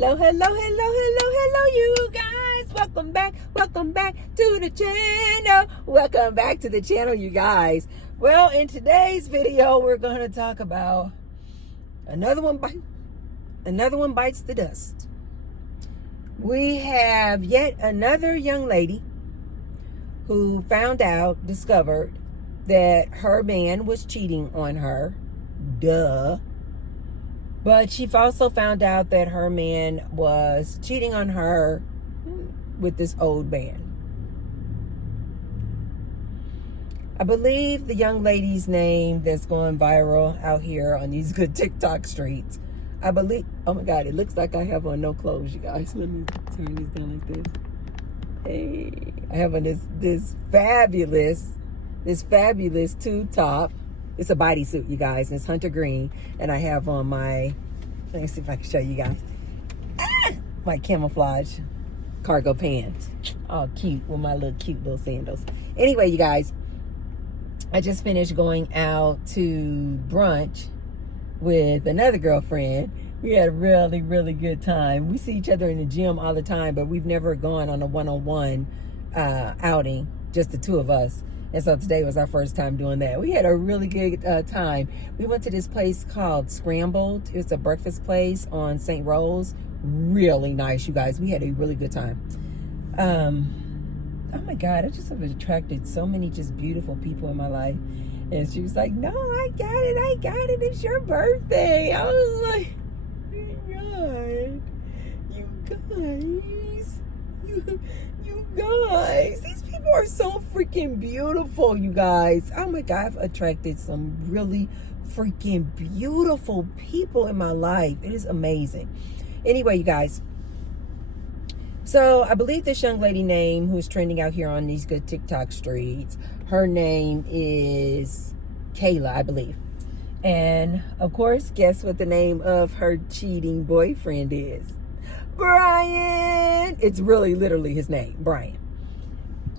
Hello, you guys. Welcome back to the channel. Welcome back to the channel, you guys. Well, in today's video, we're going to talk about another one bites the dust. We have yet another young lady who discovered that her man was cheating on her. Duh. But she also found out that her man was cheating on her with this old man. I believe the young lady's name that's going viral out here on these good TikTok streets. Oh my God, it looks like I have on no clothes, you guys. Let me turn this down like this. Hey, I have on this fabulous tube top. It's a bodysuit, you guys, and it's hunter green. And I have on let me see if I can show you guys. My camouflage cargo pants. All cute with my cute little sandals. Anyway, you guys, I just finished going out to brunch with another girlfriend. We had a really, really good time. We see each other in the gym all the time, but we've never gone on a one-on-one outing, just the two of us. And so today was our first time doing that. We had a really good time. We went to this place called Scrambled. It's a breakfast place on St. Rose. Really nice, you guys. We had a really good time. Oh my God, I just have attracted so many just beautiful people in my life. And she was like, no, I got it. It's your birthday. I was like, oh you guys, these people are so freaking beautiful, you guys. Oh my God, I've attracted some really freaking beautiful people in my life. It is amazing. Anyway, you guys, so I believe this young lady name who's trending out here on these good TikTok streets, her name is Kayla, I believe. And of course, guess what the name of her cheating boyfriend is? Brian. It's really literally his name, Brian.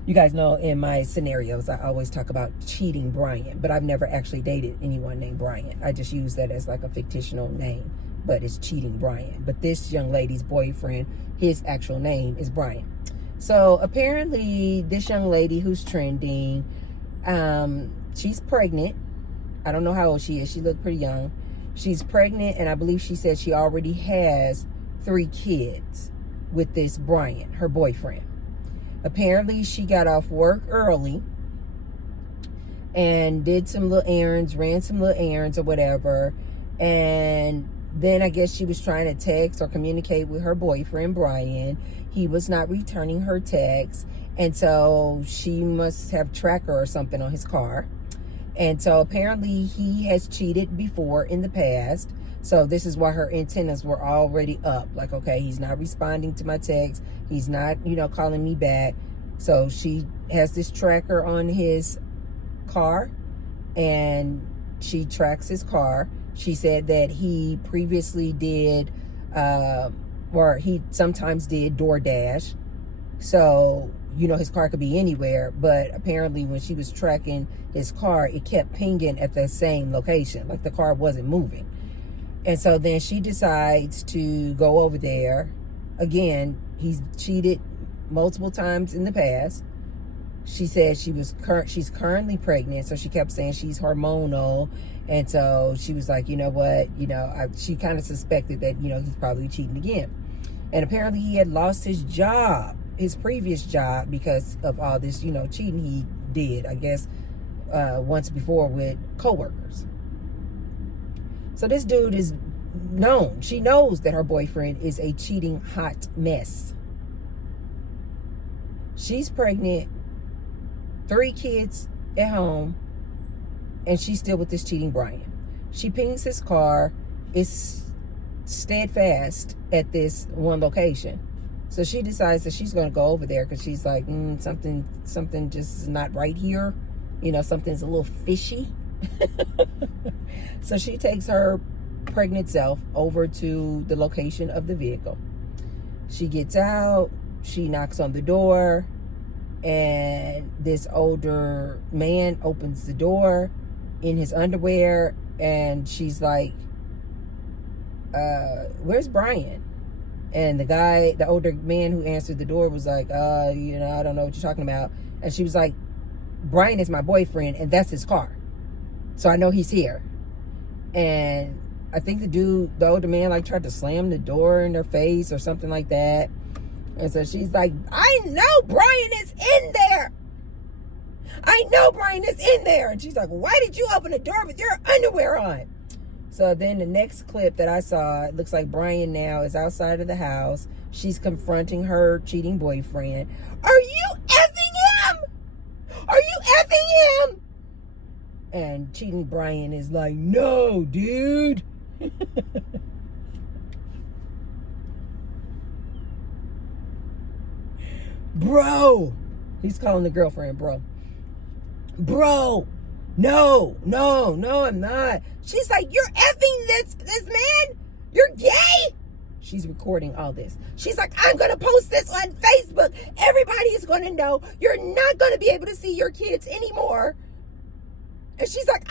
You guys know in my scenarios, I always talk about cheating Brian, but I've never actually dated anyone named Brian. I just use that as like a fictional name, but it's cheating Brian. But this young lady's boyfriend, his actual name is Brian. So apparently this young lady who's trending, she's pregnant. I don't know how old she is. She looked pretty young. She's pregnant, and I believe she said she already has 3 kids with this Brian, her boyfriend. Apparently she got off work early and did some little errands, ran some little errands or whatever. And then I guess she was trying to text or communicate with her boyfriend, Brian. He was not returning her text. And so she must have tracker or something on his car. And so apparently he has cheated before in the past. So this is why her antennas were already up. Like, okay, he's not responding to my text. He's not, calling me back. So she has this tracker on his car and she tracks his car. She said that he previously did, or he sometimes did DoorDash. So, his car could be anywhere, but apparently when she was tracking his car, it kept pinging at the same location, like the car wasn't moving. And so then she decides to go over there. Again, he's cheated multiple times in the past. She said she's currently pregnant, so she kept saying she's hormonal. And so she was like, you know what, she kind of suspected that, he's probably cheating again. And apparently he had lost his job, his previous job, because of all this, cheating he did, I guess, once before with coworkers. So this dude is known. She knows that her boyfriend is a cheating hot mess. She's pregnant, 3 kids at home, and she's still with this cheating Brian. She pings his car. It's steadfast at this one location. So she decides that she's going to go over there because she's like, something just is not right here. Something's a little fishy. So she takes her pregnant self over to the location of the vehicle. She gets out, she knocks on the door, and this older man opens the door in his underwear, and she's like, where's Brian? And the guy, the older man who answered the door was like, I don't know what you're talking about. And she was like, Brian is my boyfriend and that's his car. So I know he's here. And I think the older man like tried to slam the door in her face or something like that. And so she's like, I know Brian is in there. I know Brian is in there. And she's like, why did you open the door with your underwear on? So then the next clip that I saw, it looks like Brian now is outside of the house. She's confronting her cheating boyfriend. Are you effing him? Are you effing him? And cheating Brian is like, no, dude. Bro. He's calling the girlfriend bro. Bro. No, I'm not. She's like, you're effing this man? You're gay? She's recording all this. She's like, I'm going to post this on Facebook. Everybody is going to know. You're not going to be able to see your kids anymore. And she's like,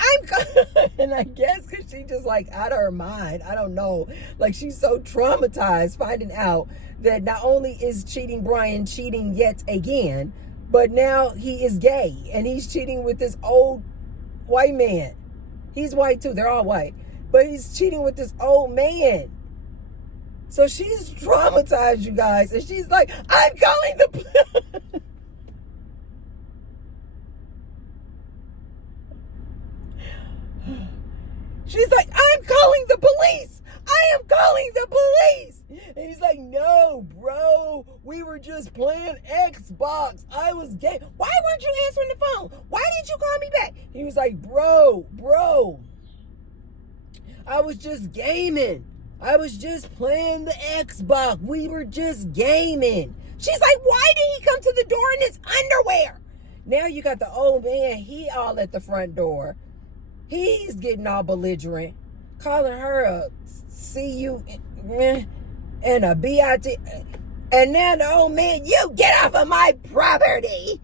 and I guess because she just like out of her mind. I don't know. Like she's so traumatized finding out that not only is cheating Brian cheating yet again, but now he is gay and he's cheating with this old white man. He's white too. They're all white. But he's cheating with this old man. So she's traumatized, you guys. And she's like, I'm calling the... She's like, I'm calling the police. I am calling the police. And he's like, no, bro. We were just playing Xbox. I was gay. Why weren't you answering the phone? Why didn't you call me back? He was like, bro. I was just gaming. I was just playing the Xbox. We were just gaming. She's like, why did he come to the door in his underwear? Now you got the old man. He all at the front door. He's getting all belligerent, calling her a CU and a BIT. And now the old man, you get off of my property.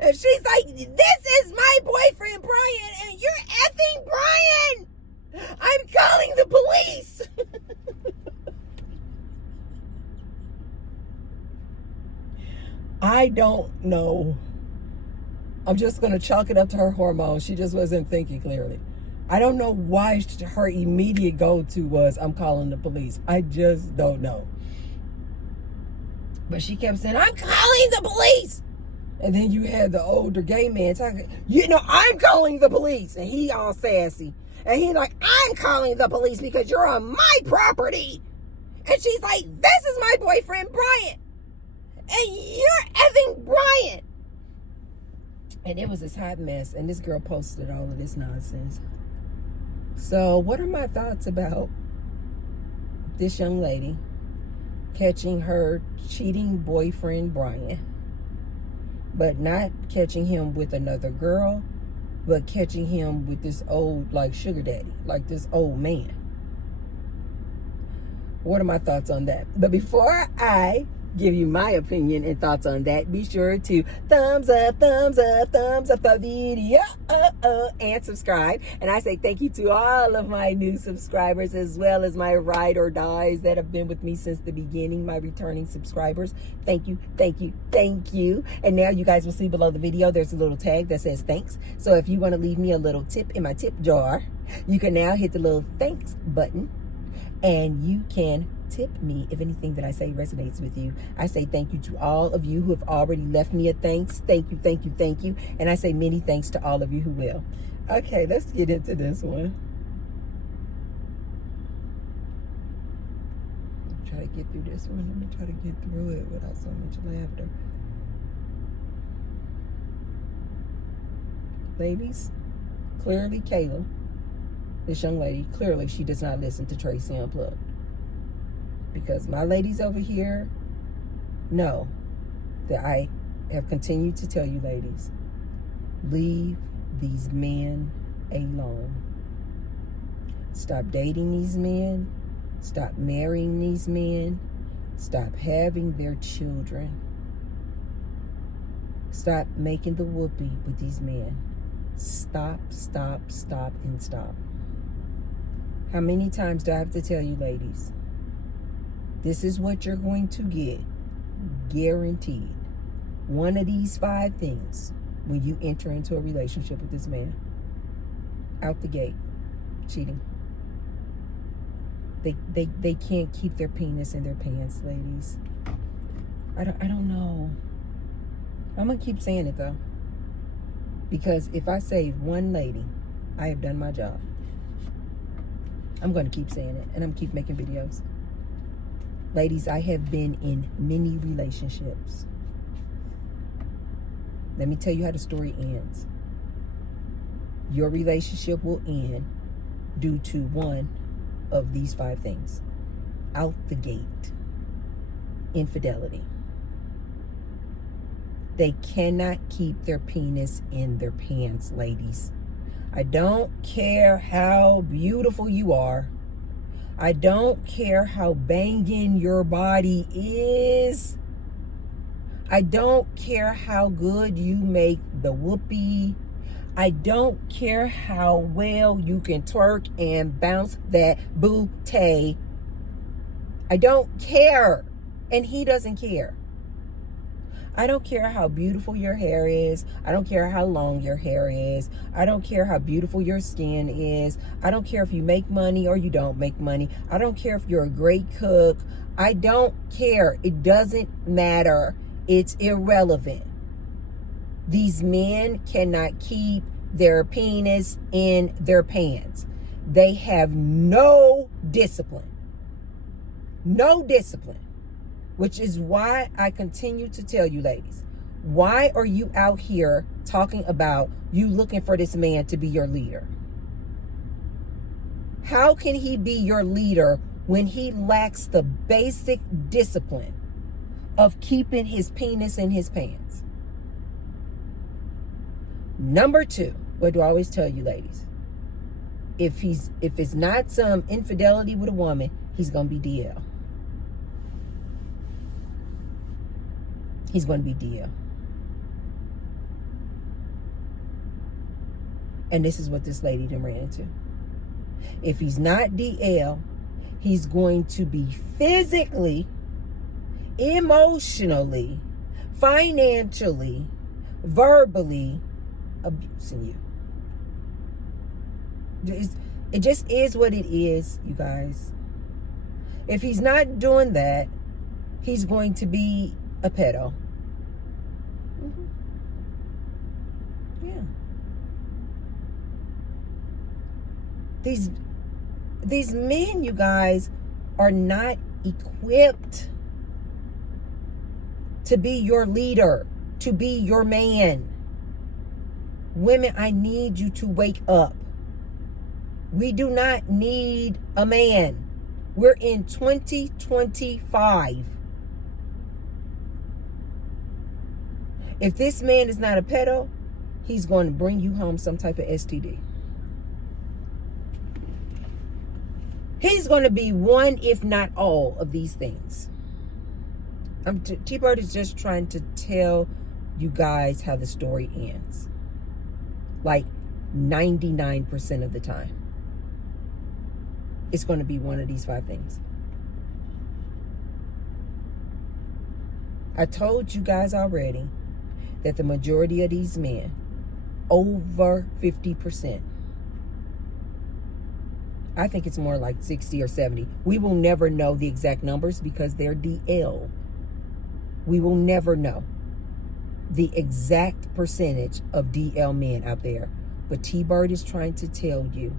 And she's like, this is my boyfriend, Brian, and you're effing Brian. I'm calling the police. I don't know. I'm just going to chalk it up to her hormones. She just wasn't thinking clearly. I don't know why her immediate go-to was, I'm calling the police. I just don't know. But she kept saying, I'm calling the police. And then you had the older gay man talking, I'm calling the police. And he all sassy. And he like, I'm calling the police because you're on my property. And she's like, this is my boyfriend, Brian. And you're effing Brian. And it was this hot mess. And this girl posted all of this nonsense. So what are my thoughts about this young lady catching her cheating boyfriend, Brian, but not catching him with another girl, but catching him with this old, like, sugar daddy, like this old man? What are my thoughts on that? But before I give you my opinion and thoughts on that, be sure to thumbs up the video and subscribe. And I say thank you to all of my new subscribers, as well as my ride or dies that have been with me since the beginning, my returning subscribers. Thank you. And now you guys will see below the video, there's a little tag that says thanks. So if you want to leave me a little tip in my tip jar, you can now hit the little thanks button and you can tip me if anything that I say resonates with you. I say thank you to all of you who have already left me a thanks. Thank you. And I say many thanks to all of you who will. Okay, let's get into this one. Try to get through this one. I'm gonna try to get through it without so much laughter. Ladies, clearly Kayla, this young lady, clearly she does not listen to Tracy Unplugged. Because my ladies over here know that I have continued to tell you ladies, leave these men alone. Stop dating these men. Stop marrying these men. Stop having their children. Stop making the whoopee with these men. Stop, and stop. How many times do I have to tell you ladies? This is what you're going to get. Guaranteed. One of these 5 things when you enter into a relationship with this man. Out the gate. Cheating. They can't keep their penis in their pants, ladies. I don't know. I'm gonna keep saying it though. Because if I save one lady, I have done my job. I'm gonna keep saying it, and I'm keep making videos. Ladies, I have been in many relationships. Let me tell you how the story ends. Your relationship will end due to one of these 5 things. Out the gate. Infidelity. They cannot keep their penis in their pants, ladies. I don't care how beautiful you are. I don't care how banging your body is. I don't care how good you make the whoopee. I don't care how well you can twerk and bounce that booty. I don't care. And he doesn't care. I don't care how beautiful your hair is. I don't care how long your hair is. I don't care how beautiful your skin is. I don't care if you make money or you don't make money. I don't care if you're a great cook. I don't care. It doesn't matter. It's irrelevant. These men cannot keep their penis in their pants. They have no discipline. No discipline. Which is why I continue to tell you, ladies, why are you out here talking about you looking for this man to be your leader? How can he be your leader when he lacks the basic discipline of keeping his penis in his pants? Number 2, what do I always tell you, ladies? If it's not some infidelity with a woman, he's going to be DL. He's going to be DL. And this is what this lady done ran into. If he's not DL, he's going to be physically, emotionally, financially, verbally abusing you. It just is what it is, you guys. If he's not doing that, he's going to be a pedo. Yeah. These men, you guys, are not equipped to be your leader, to be your man. Women, I need you to wake up. We do not need a man. We're in 2025. If this man is not a pedo, he's going to bring you home some type of STD. He's going to be one, if not all, of these things. T-Bird is just trying to tell you guys how the story ends. Like 99% of the time. It's going to be one of these 5 things. I told you guys already that the majority of these men, over 50%, I think it's more like 60 or 70. We will never know the exact numbers because they're DL. We will never know the exact percentage of DL men out there. But T-Bird is trying to tell you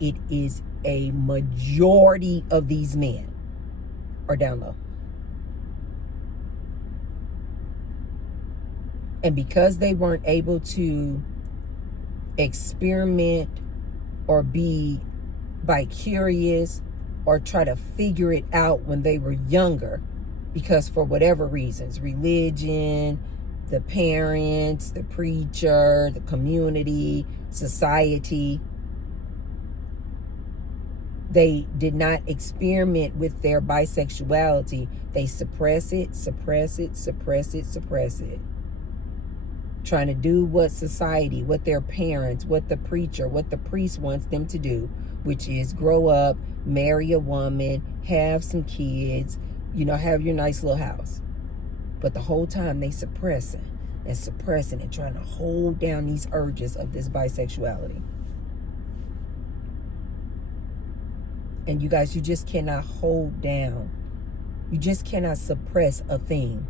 it is a majority of these men are down low. And because they weren't able to experiment or be bi-curious or try to figure it out when they were younger, because for whatever reasons, religion, the parents, the preacher, the community, society, they did not experiment with their bisexuality. They suppress it, suppress it, suppress it, suppress it. Trying to do what society, what their parents, what the preacher, what the priest wants them to do, which is grow up, marry a woman, have some kids, You know, have your nice little house. But the whole time they suppressing and trying to hold down these urges of this bisexuality. And you guys, you just cannot hold down. You just cannot suppress a thing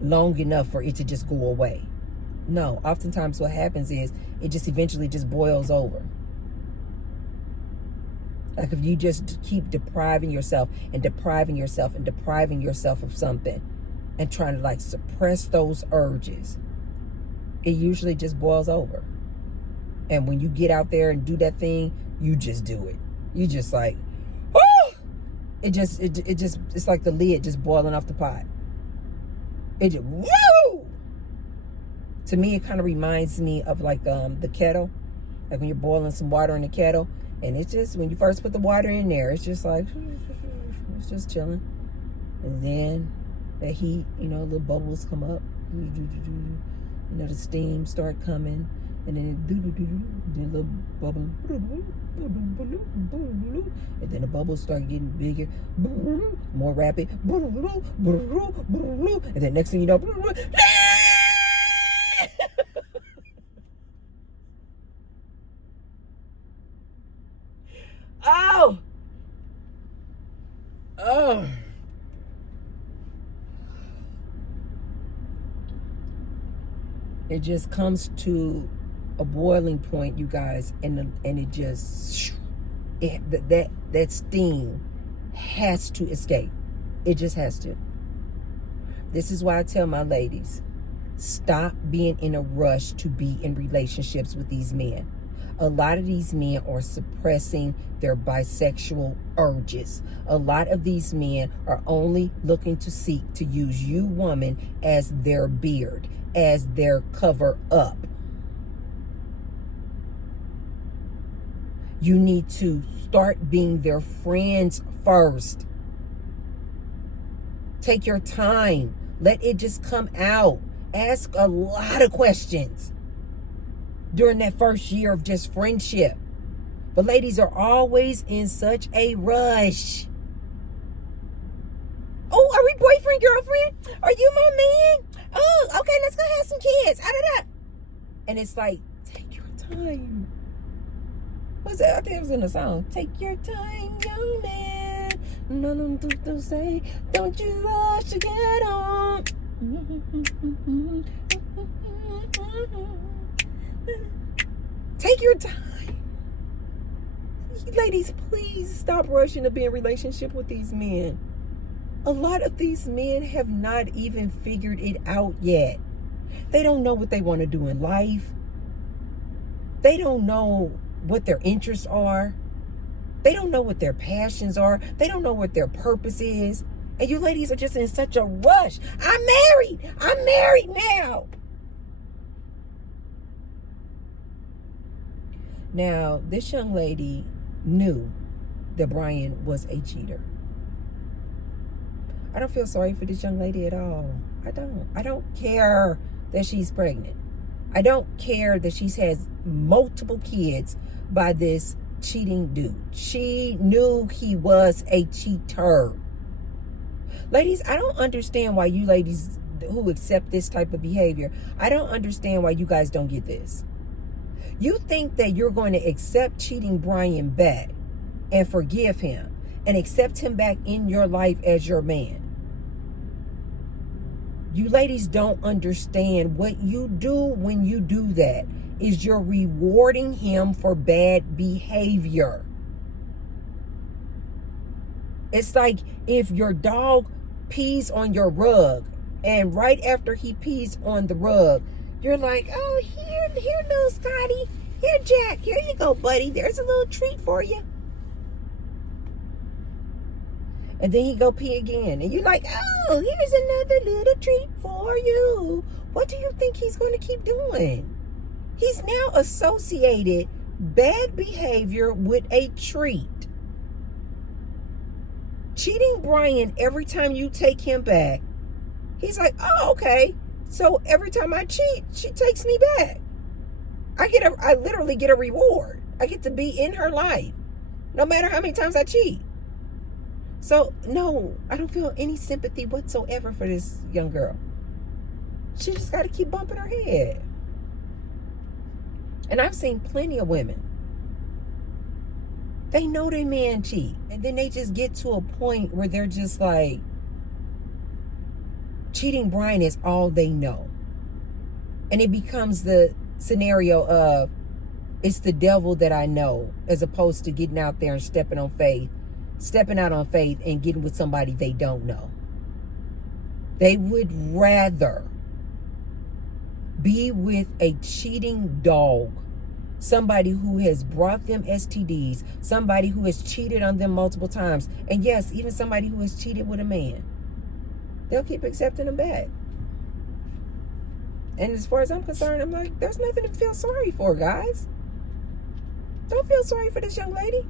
long enough for it to just go away. No, oftentimes what happens is it just eventually just boils over. Like if you just keep depriving yourself and depriving yourself and depriving yourself of something and trying to like suppress those urges, it usually just boils over. And when you get out there and do that thing, you just do it. You just like, oh! It's like the lid just boiling off the pot. It just, woo! To me, it kind of reminds me of like the kettle. Like when you're boiling some water in the kettle. And it's just, when you first put the water in there, it's just like, it's just chilling. And then the heat, you know, little bubbles come up. You know, the steam start coming. And then a little bubble. And then the bubbles start getting bigger, more rapid. And then next thing you know, oh. It just comes to a boiling point, you guys, and it just, that steam has to escape. It just has to. This is why I tell my ladies, stop being in a rush to be in relationships with these men. A lot of these men are suppressing their bisexual urges. A lot of these men are only looking to seek to use you, woman, as their beard, as their cover up. You need to start being their friends first. Take your time. Let it just come out. Ask a lot of questions during that first year of just friendship. But ladies are always in such a rush. Oh, are we boyfriend, girlfriend? Are you my man? Oh, okay, let's go have some kids. And it's like, take your time. What's that? I think it was in the song. Take your time, young man. Nothing to say. Don't you rush to get on. Take your time. Ladies, please stop rushing to be in a relationship with these men. A lot of these men have not even figured it out yet. They don't know what they want to do in life. They don't know what their interests are. They don't know what their passions are. They don't know what their purpose is. And you ladies are just in such a rush. I'm married now. Now, this young lady knew that Brian was a cheater. I don't feel sorry for this young lady at all. I don't care that she's pregnant. I don't care that she's had multiple kids by this cheating dude. She knew he was a cheater. Ladies, I don't understand why you ladies who accept this type of behavior, I don't understand why you guys don't get this. You think that you're going to accept cheating Brian back and forgive him and accept him back in your life as your man. You ladies don't understand what you do when you do that is you're rewarding him for bad behavior. It's like if your dog pees on your rug and right after he pees on the rug, you're like, oh, here, little Scotty. Here, Jack. Here you go, buddy. There's a little treat for you. And then he go pee again. And you're like, oh, here's another little treat for you. What do you think he's going to keep doing? He's now associated bad behavior with a treat. Cheating Brian every time you take him back. He's like, oh, okay. So every time I cheat, she takes me back. I literally get a reward. I get to be in her life, no matter how many times I cheat. So, no, I don't feel any sympathy whatsoever for this young girl. She just got to keep bumping her head. And I've seen plenty of women. They know their man cheat. And then they just get to a point where they're just like, cheating Brian is all they know. And it becomes the scenario of, it's the devil that I know, as opposed to getting out there and stepping out on faith and getting with somebody they don't know. They would rather be with a cheating dog, somebody who has brought them STDs, somebody who has cheated on them multiple times, and yes, even somebody who has cheated with a man. They'll keep accepting them back. And as far as I'm concerned, I'm like, there's nothing to feel sorry for, guys. Don't feel sorry for this young lady.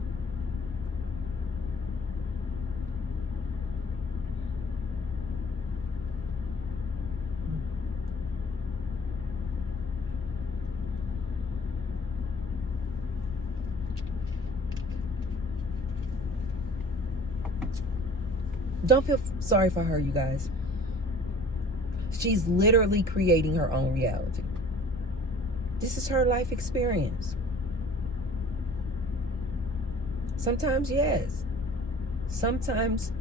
Don't feel sorry for her, you guys. She's literally creating her own reality. This is her life experience. Sometimes, yes. Sometimes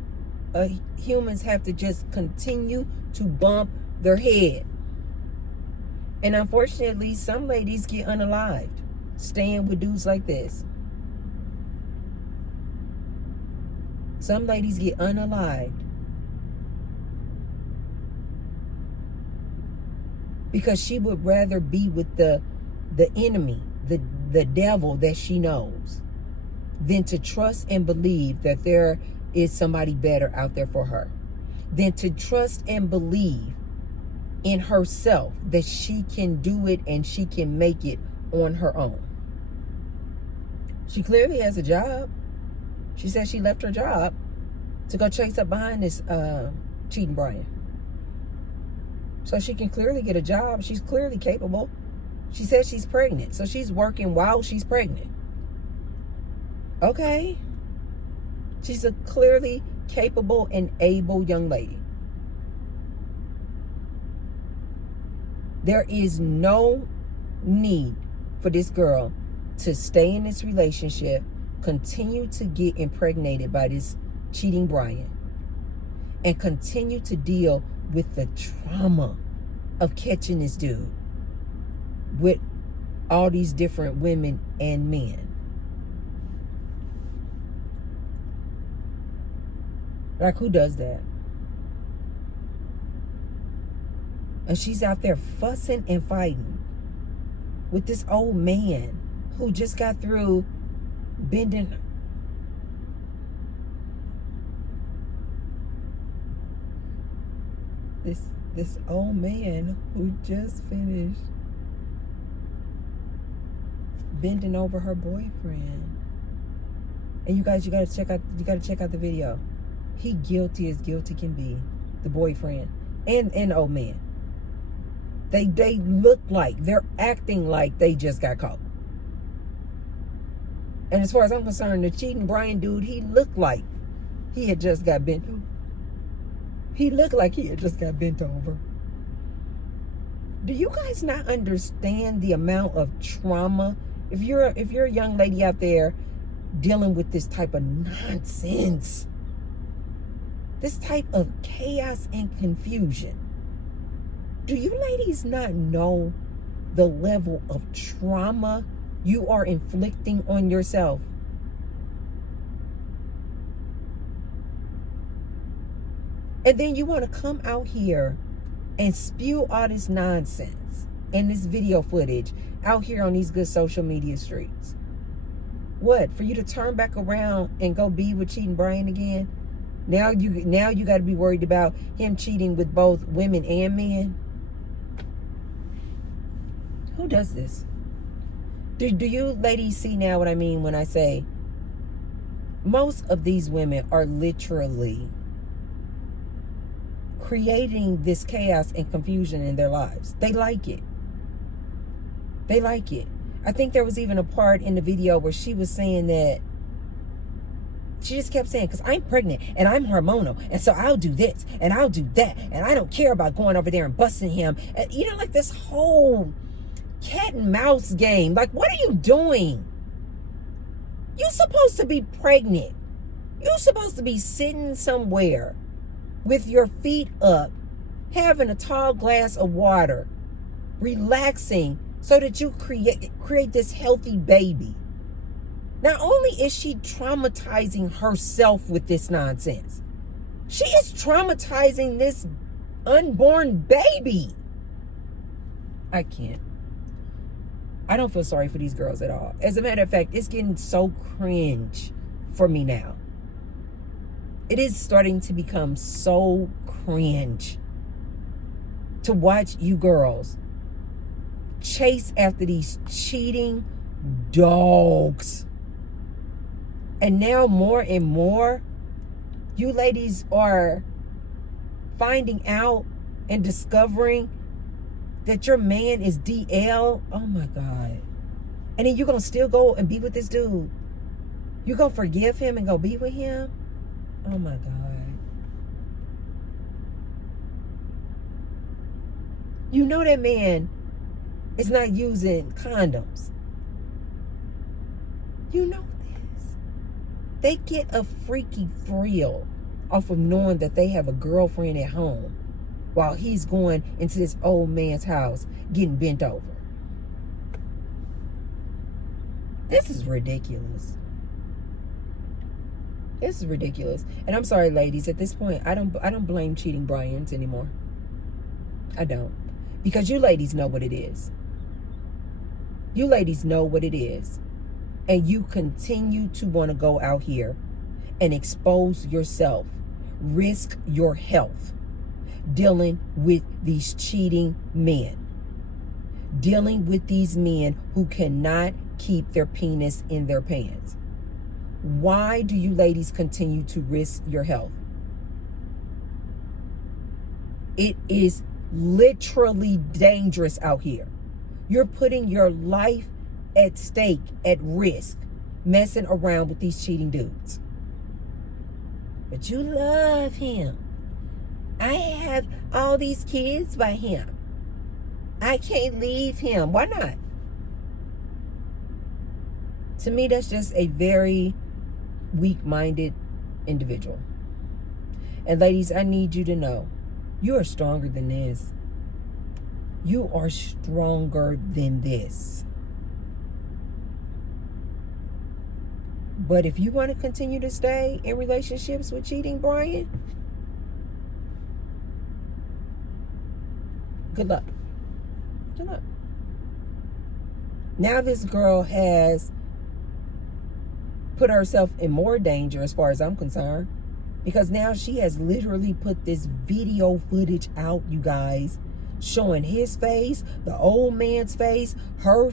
humans have to just continue to bump their head. And unfortunately, some ladies get unalived staying with dudes like this. Some ladies get unalived because she would rather be with the enemy, the devil that she knows, than to trust and believe that there is somebody better out there for her, than to trust and believe in herself that she can do it and she can make it on her own. She clearly has a job. She said she left her job to go chase up behind this cheating Brian. So she can clearly get a job. She's clearly capable. She says she's pregnant, so she's working while she's pregnant. Okay. She's a clearly capable and able young lady. There is no need for this girl to stay in this relationship, continue to get impregnated by this cheating Brian, and continue to deal with the trauma of catching this dude with all these different women and men. Like, who does that? And she's out there fussing and fighting with this old man who just got through bending. This old man who just finished bending over her boyfriend. And you guys, you gotta check out the video. He guilty as guilty can be. The boyfriend and old man. They look like, they're acting like they just got caught. And as far as I'm concerned, the cheating Brian dude, he looked like he had just got bent over. He looked like he had just got bent over. Do you guys not understand the amount of trauma? If you're a young lady out there dealing with this type of nonsense, this type of chaos and confusion, do you ladies not know the level of trauma you are inflicting on yourself? And then you want to come out here and spew all this nonsense and this video footage out here on these good social media streets. What, for you to turn back around and go be with cheating Brian again? Now you got to be worried about him cheating with both women and men? Who does this? Do you ladies see now what I mean when I say most of these women are literally creating this chaos and confusion in their lives? They like it. They like it. I think there was even a part in the video where she was saying that She just kept saying, because I'm pregnant and I'm hormonal, and so I'll do this and I'll do that, and I don't care about going over there and busting him. And, you know, like this whole cat and mouse game. Like, what are you doing? You're supposed to be pregnant. You're supposed to be sitting somewhere with your feet up, having a tall glass of water, relaxing, so that you create this healthy baby. Not only is she traumatizing herself with this nonsense, she is traumatizing this unborn baby. I can't. I don't feel sorry for these girls at all. As a matter of fact, it's getting so cringe for me now. It is starting to become so cringe to watch you girls chase after these cheating dogs. And now more and more, you ladies are finding out and discovering that your man is DL. Oh my God. And then you're going to still go and be with this dude. You're going to forgive him and go be with him? Oh my God. You know that man is not using condoms. You know this. They get a freaky thrill off of knowing that they have a girlfriend at home while he's going into this old man's house getting bent over. This is ridiculous. This is ridiculous. And I'm sorry, ladies, at this point, I don't blame cheating Bryans anymore. I don't. Because you ladies know what it is. You ladies know what it is. And you continue to want to go out here and expose yourself, risk your health, dealing with these cheating men, dealing with these men who cannot keep their penis in their pants. Why do you ladies continue to risk your health? It is literally dangerous out here. You're putting your life at stake, at risk, messing around with these cheating dudes. But you love him. I have all these kids by him. I can't leave him. Why not? To me, that's just a very weak-minded individual. And ladies, I need you to know, you are stronger than this. You are stronger than this. But if you want to continue to stay in relationships with cheating Brian, good luck. Good luck. Now this girl has put herself in more danger as far as I'm concerned, because now she has literally put this video footage out, you guys, showing his face, the old man's face, her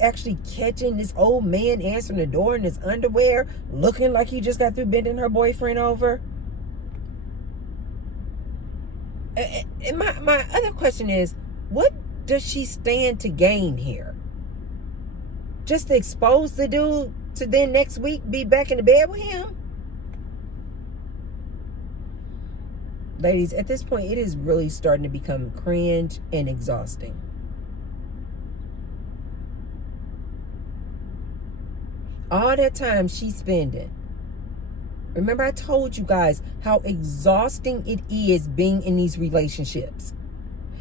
actually catching this old man answering the door in his underwear, looking like he just got through bending her boyfriend over. And my other question is, what does she stand to gain here? Just to expose the dude to then next week be back in the bed with him? Ladies, at this point, it is really starting to become cringe and exhausting. All that time she's spending. Remember, I told you guys how exhausting it is being in these relationships.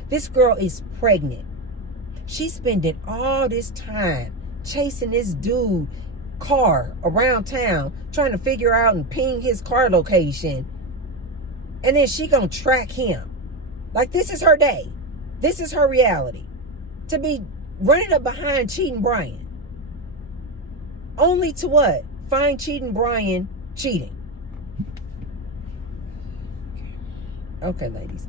This girl is pregnant. She's spending all this time chasing this dude car around town, trying to figure out and ping his car location. And then she gonna track him. Like, this is her day. This is her reality. To be running up behind cheating Brian. Only to what? Find cheating Brian cheating. Okay, ladies.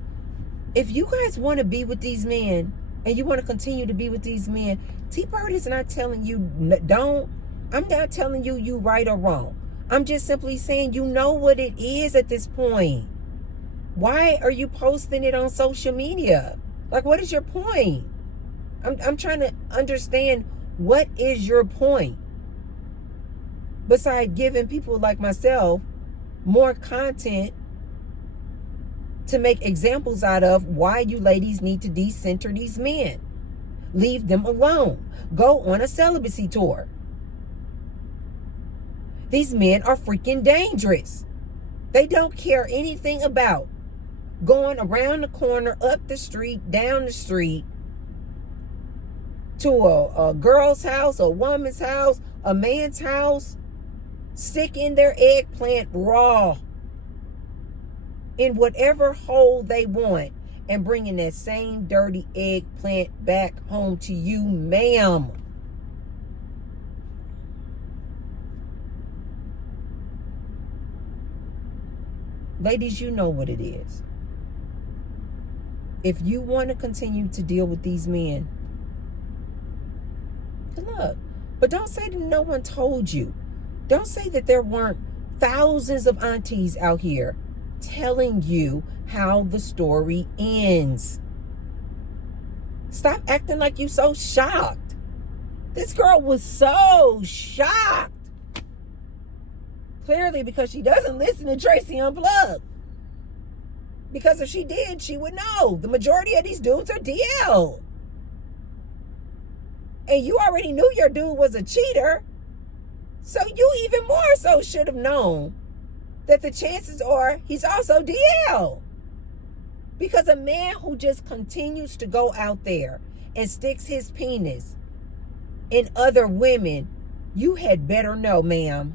If you guys want to be with these men and you want to continue to be with these men, T-Bird is not telling you don't. I'm not telling you you right or wrong. I'm just simply saying you know what it is at this point. Why are you posting it on social media? Like, what is your point? I'm trying to understand, what is your point? besides giving people like myself more content to make examples out of why you ladies need to decenter these men. Leave them alone. Go on a celibacy tour. These men are freaking dangerous. They don't care anything about going around the corner, up the street, down the street, to a girl's house, a woman's house, a man's house, sticking their eggplant raw in whatever hole they want and bringing that same dirty eggplant back home to you, ma'am. Ladies, you know what it is. If you want to continue to deal with these men, good luck. But don't say that no one told you. Don't say that there weren't thousands of aunties out here telling you how the story ends. Stop acting like you so shocked. This girl was so shocked. Clearly because she doesn't listen to Tracy Unplugged. Because if she did, she would know. The majority of these dudes are DL. And you already knew your dude was a cheater. So you even more so should have known that the chances are he's also DL. Because a man who just continues to go out there and sticks his penis in other women, you had better know, ma'am,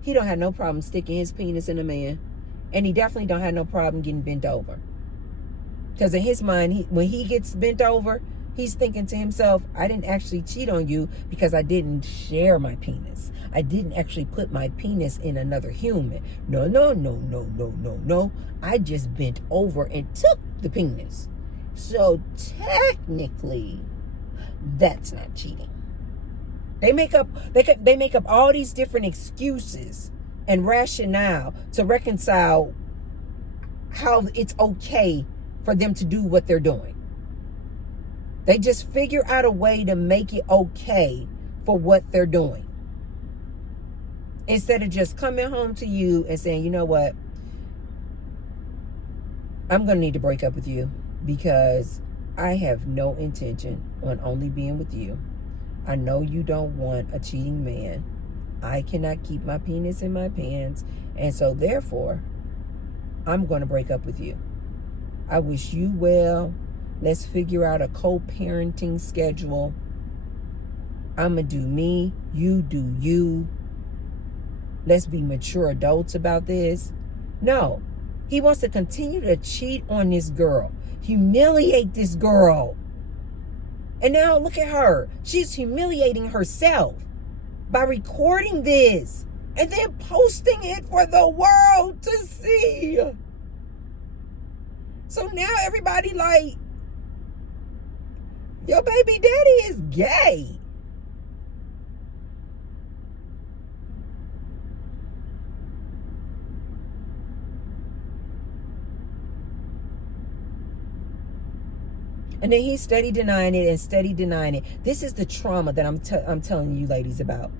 he don't have no problem sticking his penis in a man. And he definitely don't have no problem getting bent over. Because in his mind, when he gets bent over, he's thinking to himself, I didn't actually cheat on you because I didn't share my penis. I didn't actually put my penis in another human. No, no, no, no, no, no, no. I just bent over and took the penis. So technically, that's not cheating. They make up all these different excuses and rationale to reconcile how it's okay for them to do what they're doing. They just figure out a way to make it okay for what they're doing. Instead of just coming home to you and saying, you know what, I'm going to need to break up with you because I have no intention on only being with you. I know you don't want a cheating man. I cannot keep my penis in my pants. And so therefore, I'm going to break up with you. I wish you well. Let's figure out a co-parenting schedule. I'm going to do me. You do you. Let's be mature adults about this. No. He wants to continue to cheat on this girl. Humiliate this girl. And now look at her. She's humiliating herself by recording this and then posting it for the world to see. So now everybody like, your baby daddy is gay. And then he's steady denying it and steady denying it. This is the trauma that I'm telling you ladies about.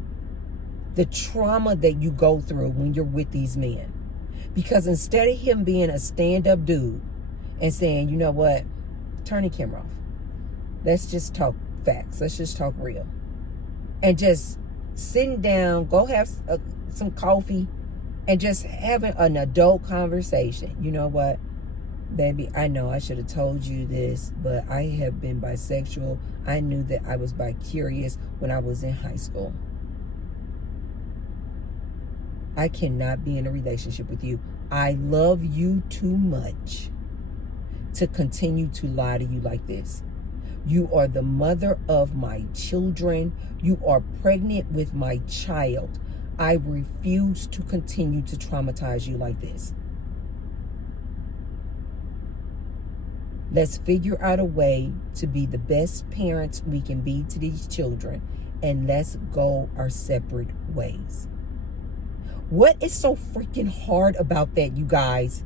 The trauma that you go through when you're with these men. Because instead of him being a stand-up dude and saying, you know what, turn the camera off. Let's just talk facts. Let's just talk real. And just sitting down, go have some coffee and just having an adult conversation. You know what? Baby, I know I should have told you this, but I have been bisexual. I knew that I was bi-curious when I was in high school. I cannot be in a relationship with you. I love you too much to continue to lie to you like this. You are the mother of my children. You are pregnant with my child. I refuse to continue to traumatize you like this. Let's figure out a way to be the best parents we can be to these children, and let's go our separate ways. What is so freaking hard about that, you guys?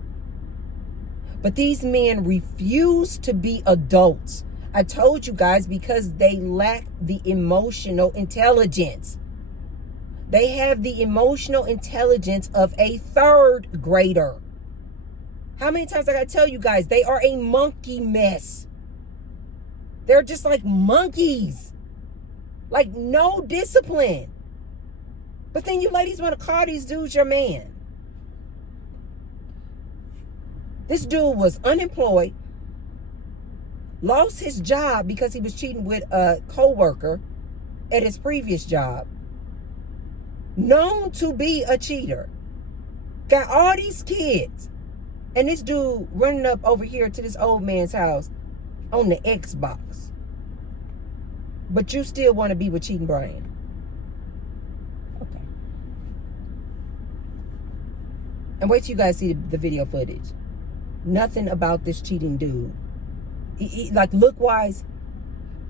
But these men refuse to be adults. I told you guys, because they lack the emotional intelligence. They have the emotional intelligence of a third grader. How many times I gotta tell you guys, they are a monkey mess. They're just like monkeys. Like no discipline. But then you ladies want to call these dudes your man. This dude was unemployed, lost his job because he was cheating with a co-worker at his previous job. Known to be a cheater. Got all these kids. And this dude running up over here to this old man's house on the Xbox. But you still want to be with cheating Brian. Okay. And wait till you guys see the video footage. Nothing about this cheating dude. Like look wise,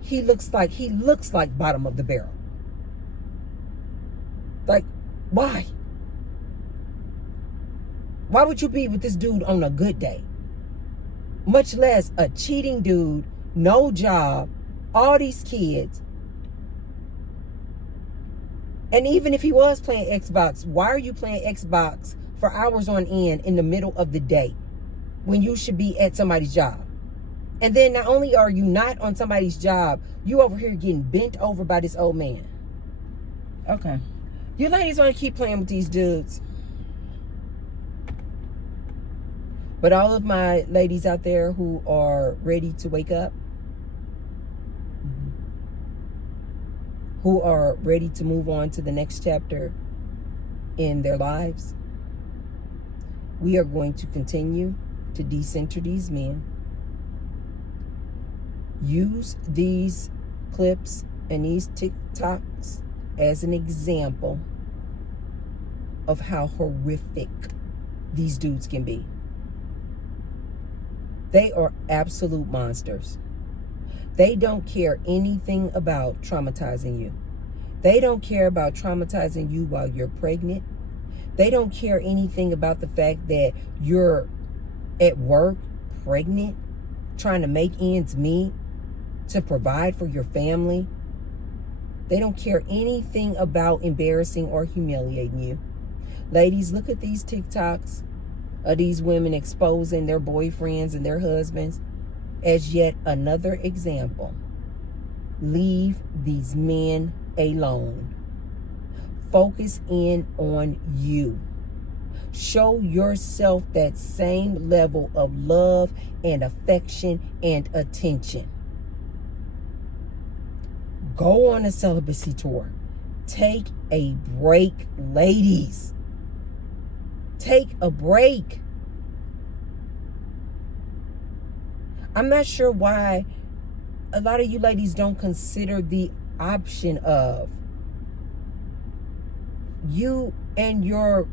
he looks like bottom of the barrel. Like, why? Why would you be with this dude on a good day? Much less a cheating dude, no job, all these kids. And even if he was playing Xbox, why are you playing Xbox for hours on end in the middle of the day when you should be at somebody's job? And then not only are you not on somebody's job, you over here getting bent over by this old man. Okay. You ladies want to keep playing with these dudes. But all of my ladies out there who are ready to wake up, who are ready to move on to the next chapter in their lives, we are going to continue to decenter these men. Use these clips and these TikToks as an example of how horrific these dudes can be. They are absolute monsters. They don't care anything about traumatizing you. They don't care about traumatizing you while you're pregnant. They don't care anything about the fact that you're at work, pregnant, trying to make ends meet, to provide for your family. They don't care anything about embarrassing or humiliating you. Ladies, look at these TikToks of these women exposing their boyfriends and their husbands as yet another example. Leave these men alone. Focus in on you. Show yourself that same level of love and affection and attention. Go on a celibacy tour. Take a break, ladies. Take a break. I'm not sure why a lot of you ladies don't consider the option of you and your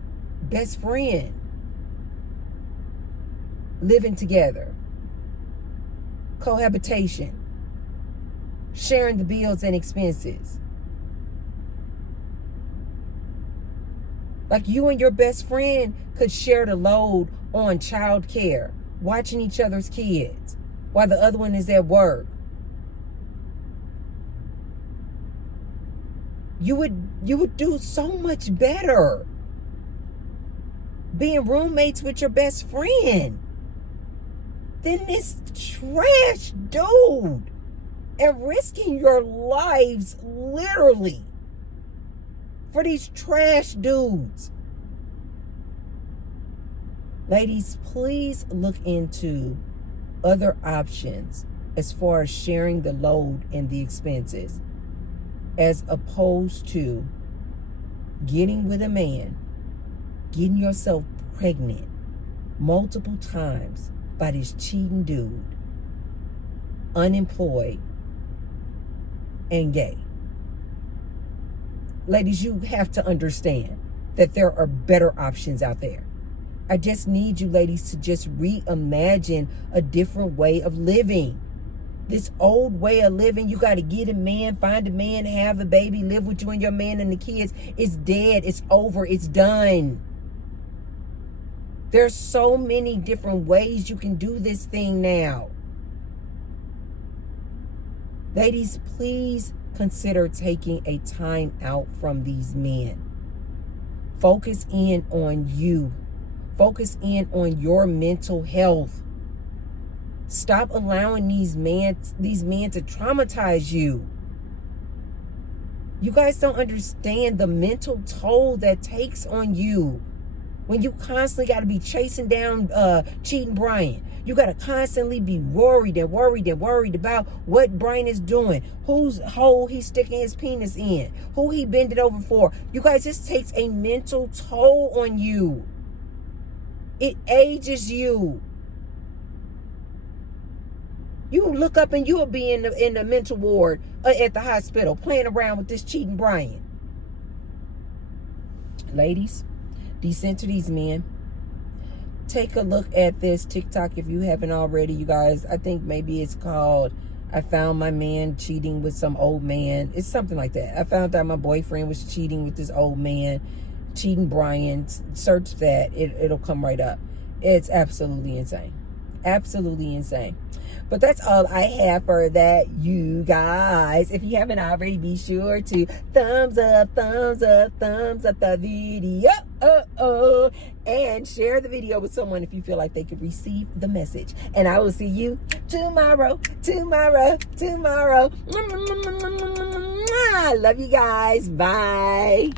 best friend living together, cohabitation, sharing the bills and expenses. Like you and your best friend could share the load on child care, watching each other's kids while the other one is at work. You would do so much better being roommates with your best friend than this trash dude and risking your lives literally for these trash dudes. Ladies, please look into other options as far as sharing the load and the expenses, as opposed to getting with a man, getting yourself pregnant multiple times by this cheating dude, unemployed and gay. Ladies, you have to understand that there are better options out there. I just need you ladies to just reimagine a different way of living. This old way of living, you got to get a man, find a man, have a baby, live with you and your man and the kids. It's dead. It's over. It's done. There's so many different ways you can do this thing now. Ladies, please consider taking a time out from these men. Focus in on you. Focus in on your mental health. Stop allowing these men to traumatize you. You guys don't understand the mental toll that takes on you when you constantly got to be chasing down cheating Brian. You got to constantly be worried about what Brian is doing, whose hole he's sticking his penis in, who he bent it over for. You guys, this takes a mental toll on you. It ages you. You look up and you'll be in the mental ward at the hospital playing around with this cheating Brian. Ladies, desenter these men. Take a look at this TikTok if you haven't already, you guys. I think maybe it's called I Found My Man Cheating with Some Old Man. It's something like that. I found out my boyfriend was cheating with this old man, cheating Brian. Search that. It'll come right up. It's absolutely insane. Absolutely insane. But that's all I have for that, you guys. If you haven't already, be sure to thumbs up the video. And share the video with someone if you feel like they could receive the message. And I will see you tomorrow. I love you guys. Bye.